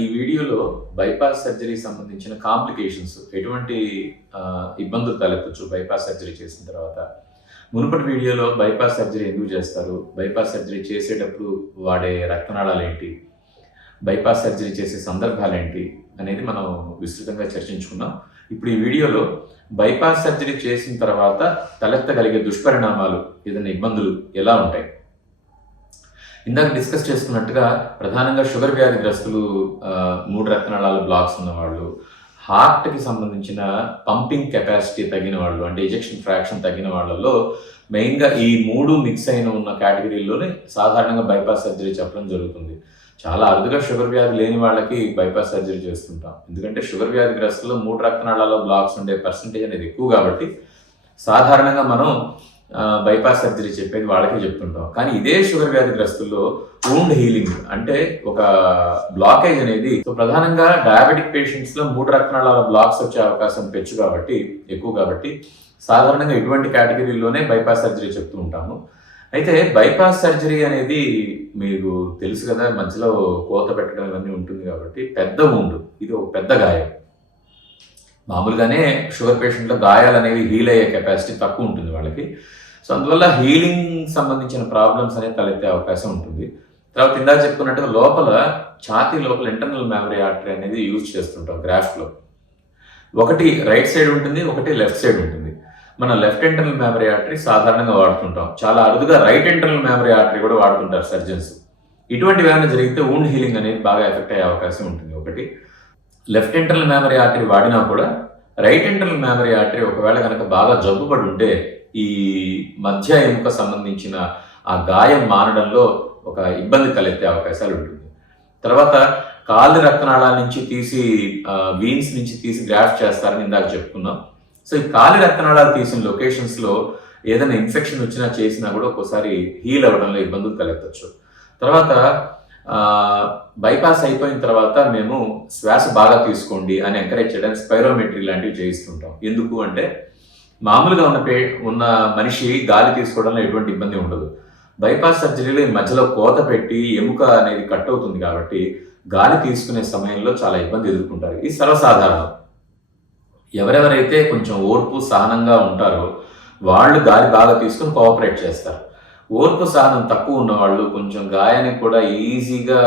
ఈ వీడియోలో bypass surgery సంబంధించిన కాంప్లికేషన్స్ ఎటువంటి ఇబ్బందులు తలెత్తచ్చు బైపాస్ సర్జరీ చేసిన తర్వాత. మునుపటి వీడియోలో బైపాస్ సర్జరీ ఎందుకు చేస్తారు? బైపాస్ సర్జరీ చేసేటప్పుడు వాడే రక్తనాళాలు ఏంటి? బైపాస్ సర్జరీ చేసే సందర్భాలు ఏంటి? అనేది మనం విస్తృతంగా చర్చించుకున్నాం. ఇప్పుడు ఈ వీడియోలో బైపాస్ సర్జరీ చేసిన తర్వాత తలెత్తగలిగే దుష్పరిణామాలు ఏదైనా ఇబ్బందులు ఎలా ఉంటాయి? ఇందాక డిస్కస్ చేసుకున్నట్టుగా ప్రధానంగా షుగర్ వ్యాధిగ్రస్తులు ఆ, మూడు రక్తనాళాల బ్లాక్స్ ఉన్నవాళ్ళు హార్ట్కి సంబంధించిన పంపింగ్ కెపాసిటీ తగ్గిన వాళ్ళు అంటే ఎజెక్షన్ ఫ్రాక్షన్ తగ్గిన వాళ్ళలో మెయిన్గా ఈ మూడు మిక్స్ అయిన ఉన్న కేటగిరీలోనే సాధారణంగా బైపాస్ సర్జరీ చెప్పడం జరుగుతుంది. చాలా అరుదుగా షుగర్ వ్యాధి లేని వాళ్ళకి బైపాస్ సర్జరీ చేస్తుంటాం. ఎందుకంటే షుగర్ వ్యాధిగ్రస్తులు మూడు రక్తనాళాల బ్లాక్స్ ఉండే పర్సంటేజ్ అనేది ఎక్కువ కాబట్టి సాధారణంగా మనం బైపాస్ సర్జరీ చెప్పేది వాళ్ళకే చెప్తుంటాం. కానీ ఇదే షుగర్ వ్యాధిగ్రస్తుల్లో వూండ్ హీలింగ్ అంటే ఒక బ్లాకేజ్ అనేది సో ప్రధానంగా డయాబెటిక్ పేషెంట్స్లో మూడు రక్తనాళాల బ్లాక్స్ వచ్చే అవకాశం పెచ్చు కాబట్టి ఎక్కువ కాబట్టి సాధారణంగా ఇటువంటి కేటగిరీలోనే బైపాస్ సర్జరీ చెప్తూ ఉంటాము. అయితే బైపాస్ సర్జరీ అనేది మీకు తెలుసు కదా మధ్యలో కోత పెట్టడం ఇవన్నీ ఉంటుంది కాబట్టి పెద్ద ఉండు ఇది ఒక పెద్ద గాయం. మామూలుగానే షుగర్ పేషెంట్లో గాయాలు అనేవి హీల్ అయ్యే కెపాసిటీ తక్కువ ఉంటుంది వాళ్ళకి. సో అందువల్ల హీలింగ్ సంబంధించిన ప్రాబ్లమ్స్ అనేవి తలెత్తే అవకాశం ఉంటుంది. తర్వాత ఇందాక చెప్పుకున్నట్టుగా లోపల ఛాతీ లోపల ఇంటర్నల్ మెమరీ ఆర్టరీ అనేది యూజ్ చేస్తుంటాం గ్రాఫ్లో ఒకటి రైట్ సైడ్ ఉంటుంది ఒకటి లెఫ్ట్ సైడ్ ఉంటుంది. మన లెఫ్ట్ ఇంటర్నల్ మెమరీ ఆర్టరీ సాధారణంగా వాడుతుంటాం. చాలా అరుదుగా రైట్ ఇంటర్నల్ మెమరీ ఆర్టరీ కూడా వాడుతుంటారు సర్జన్స్ ఇటువంటివి ఏమైనా జరిగితే ఊండ్ హీలింగ్ అనేది బాగా ఎఫెక్ట్ అయ్యే అవకాశం ఉంటుంది. ఒకటి. లెఫ్ట్ ఇంటర్నల్ మెమరీ ఆర్టరీ వాడినా కూడా రైట్ ఇంటర్నల్ మెమరీ ఆర్టరీ ఒకవేళ కనుక బాగా జబ్బుపడి ఉంటే ఈ మధ్య ఎముక సంబంధించిన ఆ గాయం మానడంలో ఒక ఇబ్బంది తలెత్తే అవకాశాలు ఉంటుంది. తర్వాత కాళ్ళు రక్తనాళాల నుంచి తీసి వీన్స్ నుంచి తీసి గ్రాఫ్ట్ చేస్తారని ఇందాక చెప్పుకున్నాం. సో ఈ కాలి రక్తనాళాలు తీసిన లొకేషన్స్లో ఏదైనా ఇన్ఫెక్షన్ వచ్చినా చేసినా కూడా ఒక్కోసారి హీల్ అవ్వడంలో ఇబ్బందులు తలెత్తచ్చు. తర్వాత బైపాస్ అయిపోయిన తర్వాత మేము శ్వాస బాగా తీసుకోండి అని ఎంకరేజ్ చేయడానికి స్పైరోమెట్రీ లాంటివి చేయిస్తుంటాం. ఎందుకు అంటే మామూలుగా ఉన్న పే ఉన్న మనిషి గాలి తీసుకోవడంలో ఎటువంటి ఇబ్బంది ఉండదు. బైపాస్ సర్జరీలో ఈ మధ్యలో కోత పెట్టి ఎముక అనేది కట్ అవుతుంది కాబట్టి గాలి తీసుకునే సమయంలో చాలా ఇబ్బంది ఎదుర్కొంటారు. ఇది సర్వసాధారణం. ఎవరెవరైతే కొంచెం ఓర్పు సహనంగా ఉంటారో వాళ్ళు గాలి బాగా తీసుకుని కోఆపరేట్ చేస్తారు. ఓర్పు సాధనం తక్కువ ఉన్న వాళ్ళు కొంచెం గాయానికి కూడా ఈజీగా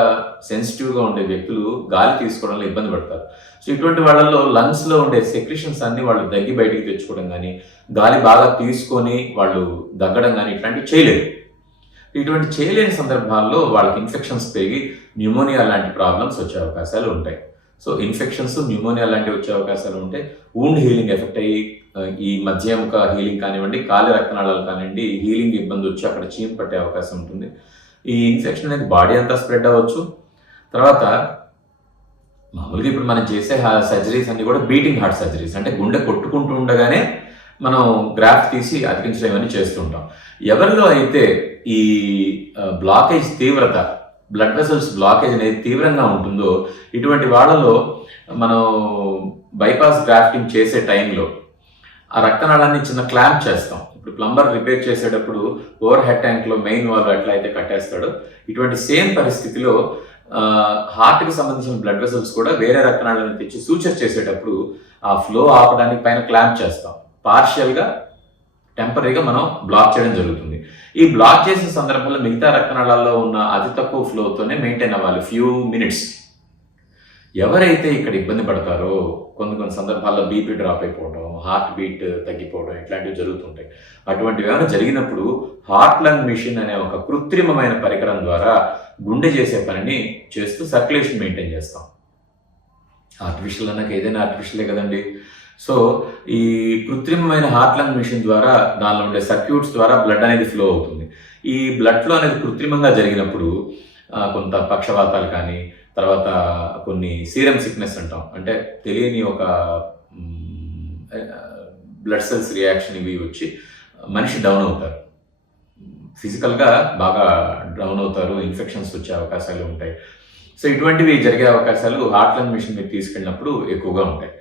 సెన్సిటివ్గా ఉండే వ్యక్తులు గాలి తీసుకోవడంలో ఇబ్బంది పడతారు. సో ఇటువంటి వాళ్ళల్లో లంగ్స్లో ఉండే సెక్రిషన్స్ అన్ని వాళ్ళు దగ్గి బయటికి తెచ్చుకోవడం కానీ గాలి బాగా తీసుకొని వాళ్ళు దగ్గడం కానీ ఇట్లాంటివి చేయలేరు. ఇటువంటి చేయలేని సందర్భాల్లో వాళ్ళకి ఇన్ఫెక్షన్స్ పెరిగి న్యూమోనియా లాంటి ప్రాబ్లమ్స్ వచ్చే అవకాశాలు ఉంటాయి. సో ఇన్ఫెక్షన్స్ న్యూమోనియా లాంటివి వచ్చే అవకాశాలు ఉంటే ఊండ్ హీలింగ్ ఎఫెక్ట్ అయ్యి ఈ ఈ మధ్యముఖ హీలింగ్ కానివ్వండి కాలి రక్తనాళాలు కానివ్వండి హీలింగ్ ఇబ్బంది వచ్చి అక్కడ చీమ్ పట్టే అవకాశం ఉంటుంది. ఈ ఇన్ఫెక్షన్ అనేది బాడీ అంతా స్ప్రెడ్ అవ్వచ్చు. తర్వాత మామూలుగా ఇప్పుడు మనం చేసే సర్జరీస్ అన్ని కూడా బీటింగ్ హార్ట్ సర్జరీస్ అంటే గుండె కొట్టుకుంటూ ఉండగానే మనం గ్రాఫ్ తీసి అతికించడం ఇవన్నీ చేస్తుంటాం. ఎవరిలో అయితే ఈ బ్లాకేజ్ తీవ్రత బ్లడ్ వెసల్స్ బ్లాకేజ్ అనేది తీవ్రంగా ఉంటుందో ఇటువంటి వాళ్ళలో మనం బైపాస్ గ్రాఫ్టింగ్ చేసే టైంలో ఆ రక్తనాళాన్ని చిన్న క్లాంప్ చేస్తాం. ఇప్పుడు ప్లంబర్ రిపేర్ చేసేటప్పుడు ఓవర్ హెడ్ ట్యాంక్లో మెయిన్ వాల్ ఎట్లా అయితే కట్టేస్తాడో ఇటువంటి సేమ్ పరిస్థితిలో హార్ట్కి సంబంధించిన బ్లడ్ వెసల్స్ కూడా వేరే రక్తనాళాలను తెచ్చి సూచర్ చేసేటప్పుడు ఆ ఫ్లో ఆపడానికి పైన క్లాంప్ చేస్తాం. పార్షియల్గా టెంపరీగా మనం బ్లాక్ చేయడం జరుగుతుంది. ఈ బ్లాక్ చేసిన సందర్భంలో మిగతా రక్తనాళాల్లో ఉన్న అతి తక్కువ ఫ్లోతోనే మెయింటైన్ అవ్వాలి. ఫ్యూ మినిట్స్ ఎవరైతే ఇక్కడ ఇబ్బంది పడతారో కొన్ని కొన్ని సందర్భాల్లో బీపీ డ్రాప్ అయిపోవడం హార్ట్ బీట్ తగ్గిపోవడం ఇట్లాంటివి జరుగుతుంటాయి. అటువంటివి ఏమైనా జరిగినప్పుడు హార్ట్ లంగ్ మిషన్ అనే ఒక కృత్రిమమైన పరికరం ద్వారా గుండె చేసే పనిని చేస్తూ సర్క్యులేషన్ మెయింటైన్ చేస్తాం. ఆర్టిఫిషియల్ అన్నాక ఏదైనా ఆర్టిఫిషియలే కదండి? సో ఈ కృత్రిమమైన హార్ట్ లంగ్ మిషన్ ద్వారా దానిలో ఉండే సర్క్యూట్స్ ద్వారా బ్లడ్ అనేది ఫ్లో అవుతుంది. ఈ బ్లడ్ ఫ్లో అనేది కృత్రిమంగా జరిగినప్పుడు కొంత పక్షవాతాలు కానీ తర్వాత కొన్ని సీరం సిక్నెస్ అంటాం. అంటే తెలియని ఒక బ్లడ్ సెల్స్ రియాక్షన్ ఇవి వచ్చి మనిషి డౌన్ అవుతారు. ఫిజికల్గా బాగా డౌన్ అవుతారు ఇన్ఫెక్షన్స్ వచ్చే అవకాశాలు ఉంటాయి. సో ఇటువంటివి జరిగే అవకాశాలు హార్ట్ లంగ్ మిషన్ మీద తీసుకెళ్ళినప్పుడు ఎక్కువగా ఉంటాయి.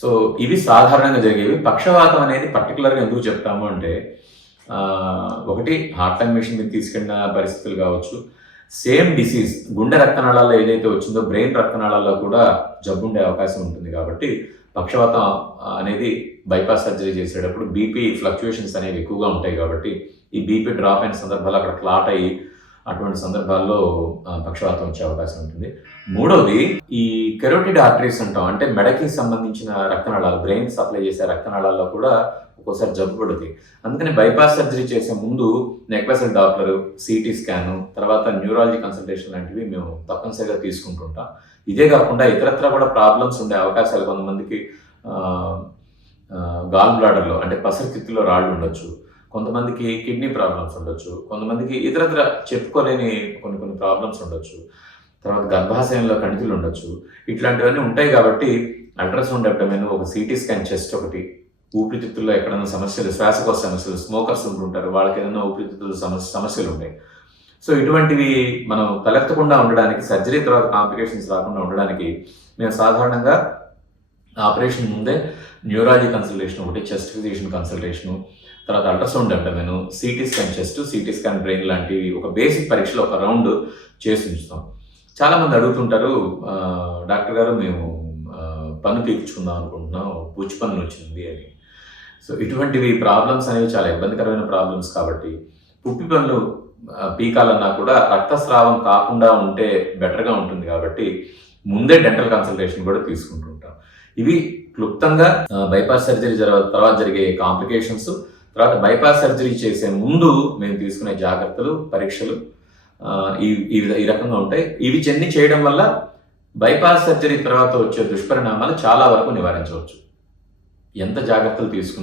సో ఇవి సాధారణంగా జరిగేవి. పక్షవాతం అనేది పర్టికులర్గా ఎందుకు చెప్తాము అంటే ఒకటి హార్ట్ అండ్ మిషన్ మీద తీసుకెళ్ళిన పరిస్థితులు కావచ్చు. సేమ్ డిసీజ్ గుండె రక్తనాళాల్లో ఏదైతే వచ్చిందో బ్రెయిన్ రక్తనాళాల్లో కూడా జబ్బు ఉండే అవకాశం ఉంటుంది కాబట్టి పక్షవాతం అనేది బైపాస్ సర్జరీ చేసేటప్పుడు బీపీ ఫ్లక్చుయేషన్స్ అనేవి ఎక్కువగా ఉంటాయి కాబట్టి ఈ బీపీ డ్రాప్ అయిన సందర్భాలు అక్కడ క్లాట్ అయ్యి అటువంటి సందర్భాల్లో పక్షవాతం వచ్చే అవకాశం ఉంటుంది. మూడవది ఈ కెరోటిడ్ ఆర్టరీస్ అంటాం. అంటే మెడకి సంబంధించిన రక్తనాళాలు బ్రెయిన్ సప్లై చేసే రక్తనాళాల్లో కూడా ఒక్కోసారి జబ్బు పడుతుంది అందుకని బైపాస్ సర్జరీ చేసే ముందు neck vessel doctor CT scan తర్వాత న్యూరాలజీ కన్సల్టేషన్ లాంటివి మేము తప్పనిసరిగా తీసుకుంటుంటాం. ఇదే కాకుండా ఇతరత్ర కూడా ప్రాబ్లమ్స్ ఉండే అవకాశాలు కొంతమందికి గాల్ బ్లాడర్లో అంటే పసరకిత్తులో రాళ్ళు ఉండొచ్చు. కొంతమందికి కిడ్నీ ప్రాబ్లమ్స్ ఉండొచ్చు కొంతమందికి ఇతరత్ర చెప్పుకోలేని కొన్ని కొన్ని ప్రాబ్లమ్స్ ఉండొచ్చు తర్వాత గర్భాశయంలో కణితులు ఉండొచ్చు. ఇట్లాంటివన్నీ ఉంటాయి కాబట్టి అల్ట్రాసౌండ్ అబ్డమెన్ ఒక సిటీ స్కాన్ చెస్ట్ ఒకటి. ఊపిరితిత్తుల్లో ఎక్కడైనా సమస్యలు శ్వాసకోశ సమస్యలు స్మోకర్స్ ఉంటుంటారు వాళ్ళకి ఏదైనా ఊపిరితిత్తుల సమస్య సమస్యలు ఉంటాయి. సో ఇటువంటివి మనం తలెత్తకుండా ఉండడానికి సర్జరీ తర్వాత కాంప్లికేషన్స్ రాకుండా ఉండడానికి మేము సాధారణంగా ఆపరేషన్ ముందే న్యూరాలజీ కన్సల్టేషన్ ఒకటి చెస్ట్ ఫిజిషియన్ కన్సల్టేషన్ తర్వాత ultrasound abdomen CT scan chest CT scan brain లాంటివి ఒక బేసిక్ పరీక్షలో ఒక రౌండ్ చేసి ఉంచుతాం. చాలా మంది అడుగుతుంటారు డాక్టర్ గారు మేము పన్ను తీర్చుకుందాం అనుకుంటున్నాం పుచ్చి పన్ను వచ్చింది అని. సో ఇటువంటివి ప్రాబ్లమ్స్ అనేవి చాలా ఇబ్బందికరమైన ప్రాబ్లమ్స్ కాబట్టి పుప్పి పనులు పీకాలన్నా కూడా రక్తస్రావం కాకుండా ఉంటే బెటర్గా ఉంటుంది కాబట్టి ముందే డెంటల్ కన్సల్టేషన్ కూడా తీసుకుంటుంటాం. ఇవి క్లుప్తంగా బైపాస్ సర్జరీ జరగ తర్వాత జరిగే కాంప్లికేషన్స్ తర్వాత బైపాస్ సర్జరీ చేసే ముందు మేము తీసుకునే జాగ్రత్తలు పరీక్షలు ఈ ఈ ఈ రకంగా ఉంటాయి. ఇవి చెన్ని చేయడం వల్ల బైపాస్ సర్జరీ తర్వాత వచ్చే దుష్పరిణామాలు చాలా వరకు నివారించవచ్చు. ఎంత జాగ్రత్తలు తీసుకున్నా